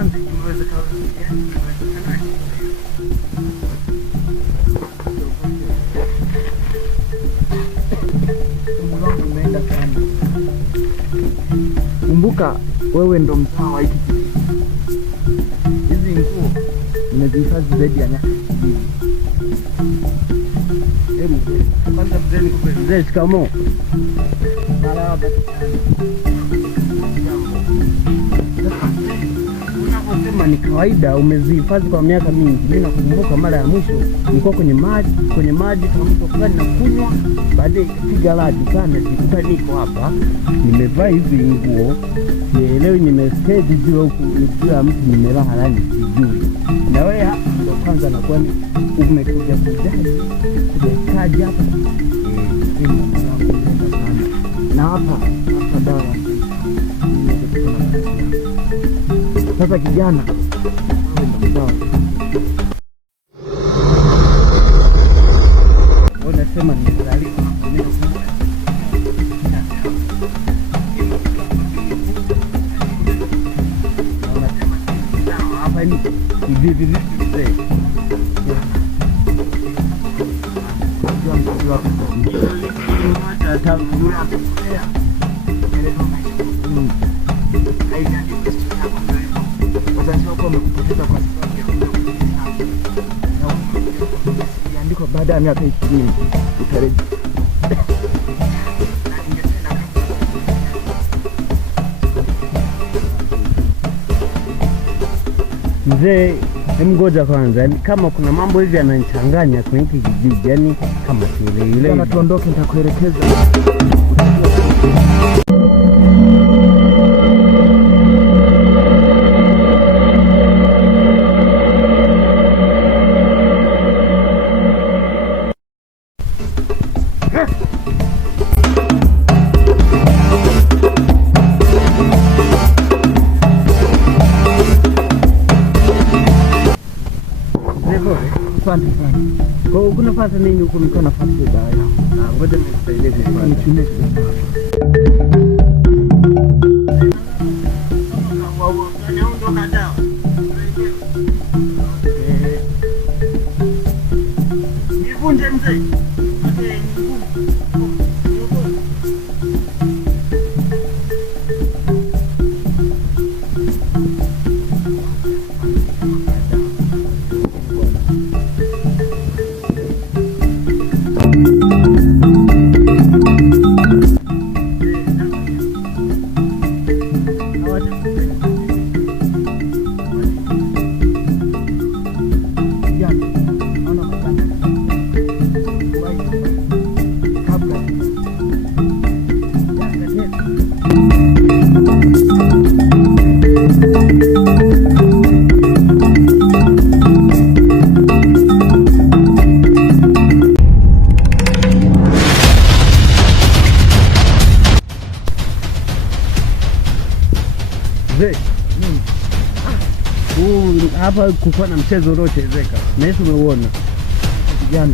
kwanza inawezekana. Kumbuka wewe ndo mtaa wa hiki kijiji. Hizi nguo nimezihifadhi zaidi ya miaka 20. Mzee, shikamoo. Marahaba. Unaposema ni kawaida umezihifadhi kwa miaka mingi. Mimi nakumbuka mara ya mwisho nilikuwa kwenye maji kama mtu fulani na kunywa, baadaye piga radi sana sikuta niko hapa. Nimevaa hizi nguo. Sielewi nimestage juu huku nikiwa mtu nimelala ndani sijui. Na wewe ndo kwanza nakuwa umekuja kujaji kaja hapa. Na hapa dawa. Sasa kijana, unasema nimezaliwa hapa ni vipi mzee? Andiko baada ya miaka 20 utarejea. Mzee, ngoja kwanza, kama kuna mambo hivi yananichanganya kwenye kijiji, yani kama ile Bwana, tuondoke, nitakuelekeza. Asante sana. Kwa hiyo kuna nafasi nini huko, mko nafasi dawa? Ngoja nikusaidie kwa nichune. Nivunje mzee. Hapa kukuwa na mchezo uliochezeka. Na Yesu umeuona. Kijana,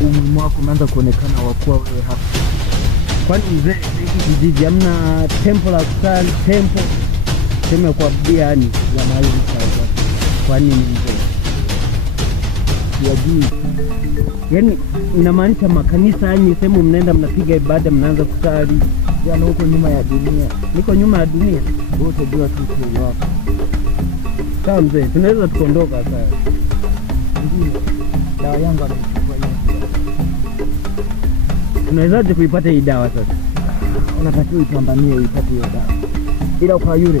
umuhimu wako umeanza kuonekana wakuwa wewe hapa. Kwani mzee, hiki kijiji hamna tempo la kusali, tempo sema kwa biani ya mahali sasa. Kwani mzee? Yajui. Yaani inamaanisha makanisa yani sema mnaenda mnapiga ibada mnaanza kusali. Jana huko nyuma ya dunia. Niko nyuma ya dunia. Wote jua tu tu wako. Sawa mzee, tunaweza tukondoka sasa. Ndio. Dawa yangu anachukua hiyo. Tunawezaje kuipata hii dawa sasa? Unatakiwa ipambanie uipate hiyo dawa. Ila kwa yule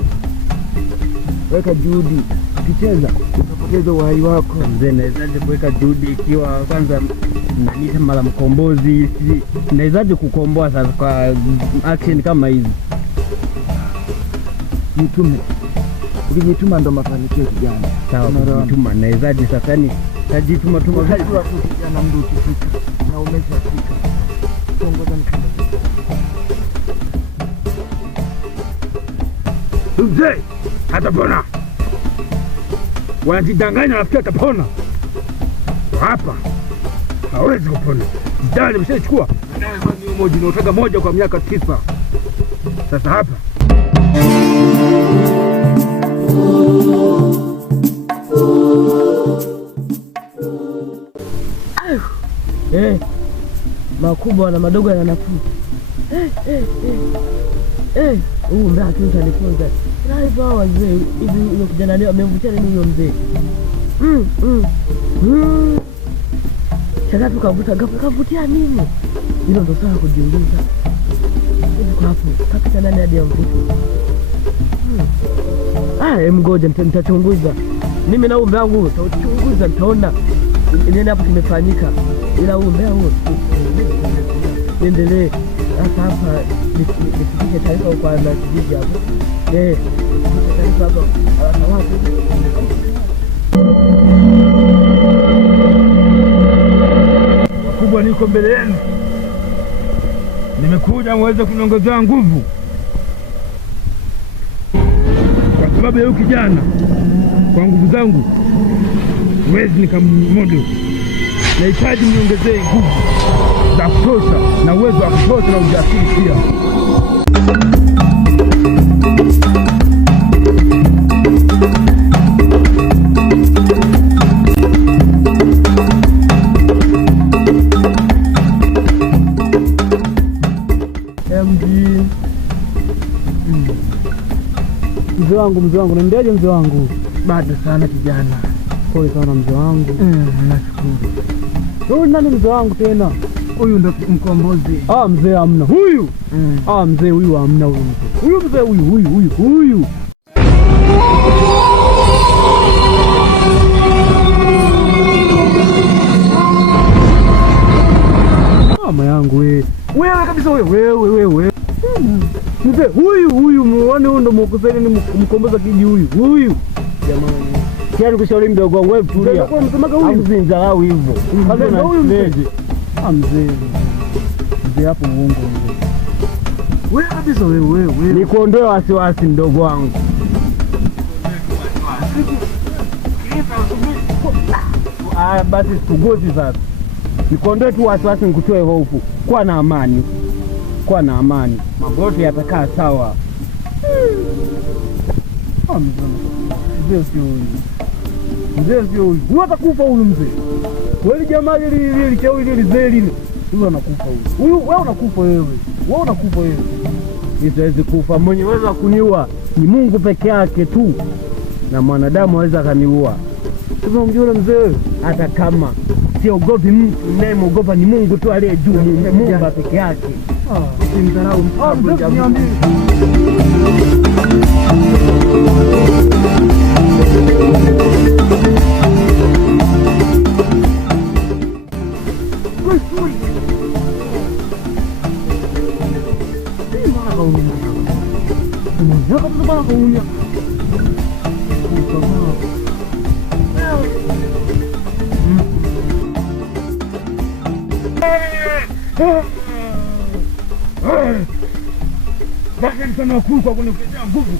weka juhudi. Ukicheza utapoteza uhai wako. Mzee, nawezaje kuweka juhudi ikiwa kwanza mnaniita mara mkombozi? Nawezaje kukomboa sasa kwa action kama hizi? Jitume. Ukijituma ndo mafanikio kijana. Sawa, kujituma. Nawezaje sasa ni tajituma tu kijana, mdu ukifika na umeshafika. Ngoja nikende. Mzee, hatapona. Wanajidanganya nafikiri atapona. Hapa hawezi kupona. Dawa nimeshachukua. Naotaka moja kwa miaka 9. Sasa hapa makubwa na madogo yana nafuu. Mbea tu utanifunza. Na hivyo hao wazee hivi huyo kijana leo amemvutia nini huyo mzee? Shaka tu kavutia nini? Hilo ndo sawa kujiuliza. Hivi kwa hapo, kapita nani hadi amvuta? Mgoja nitachunguza. Mimi na umbe wangu nitachunguza, nitaona nini hapo kimefanyika. Ila umbe wangu niendelee. Sasa hapa nifikishe taarifa kwa na kijiji hapo. Taarifa hapo. Wakubwa, niko mbele yenu. Nimekuja muweze kuniongezea nguvu. Kwa sababu ya huyu kijana, kwa nguvu zangu huwezi nikamudu. Nahitaji mniongezee nguvu za kutosha na uwezo wa kutosha na ujasiri pia. Mzee wangu, naendaje mzee wangu? Bado sana kijana. Pole sana mzee wangu. Nashukuru. Huyu nani mzee wangu tena? Huyu ndo mkombozi. Mzee hamna. Huyu? Mzee huyu hamna huyu mzee. Huyu mzee huyu. Mama yangu wewe. Wewe kabisa wewe. Mzee huyu muone huyu ndo mwokozi ni mkomboza kiji huyu. Jamani. Kiani kushauri mdogo wangu wewe tulia. Kwa msemaga huyu mzinzarau hivyo. Kaza huyu mzee. Mzee hapo uongo mzee. Wewe kabisa wewe. Nikuondoe wasiwasi mdogo wangu. Basi tugozi sasa. Nikuondoe tu wasiwasi, nikutoe hofu. Kuwa na amani. Mambo yote yatakaa sawa. Mzee sio huyu. Huyu atakufa huyu mzee. Wewe jamaa lile chao lile zee lile. Huyu anakufa huyu. Wewe unakufa wewe. Siwezi kufa. Mwenye uwezo kuniua ni Mungu peke yake tu. Na mwanadamu hawezi kaniua. Sasa mjue mzee, hata kama siogopi mtu, ninayemwogopa ni Mungu tu aliye juu, Mungu peke yake. Usimdharau mtu. Niambie. Basi mkono wakuu kwa kuniongezea nguvu.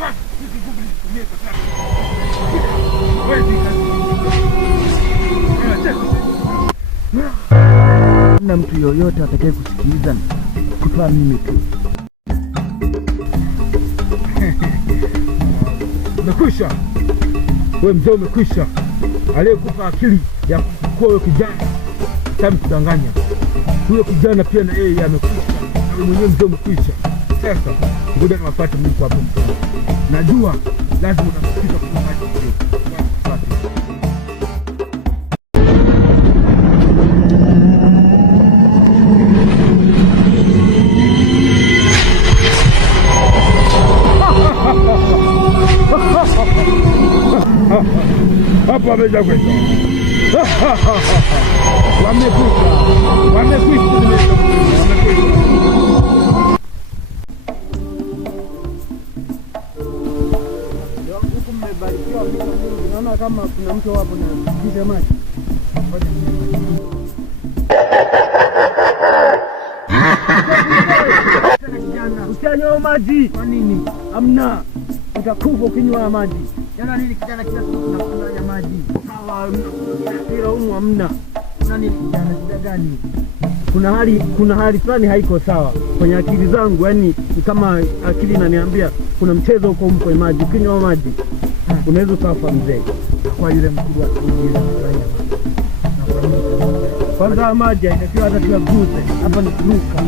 Basi hizi nguvu nizitumie sasa. Na mtu yoyote atakaye kusikiliza kutoa mimi tu. Umekwisha. Wewe mzee umekwisha. Aliyekupa akili ya kuwa huyo kijana sasa kudanganya. Huyo kijana pia na yeye amekwisha. Na wewe mwenyewe mzee umekwisha. Sasa ngoja niwafuate mimi hapo mzee. Najua lazima utafikisha kwa maji mzee. Hapa ameja kwenda. Wamekwisha. Huku mmebarikiwa vitu vingi. Naona kama kuna mtu hapo na kisha maji. Usianywe maji. Kwa nini? Hamna. Utakufa ukinywa maji. Jana nini kijana kila siku tunakunywa maji. Sawa, mpira humu hamna. Nani kijana shida gani? Kuna hali fulani haiko sawa kwenye akili zangu, yani kama akili inaniambia kuna mchezo uko mpo maji, ukinywa maji unaweza kufa mzee. Kwa yule mkubwa ujira kufanya. Na kwa nini? Kwanza maji haitakiwa hata tuyaguze. Hapa ni kuruka.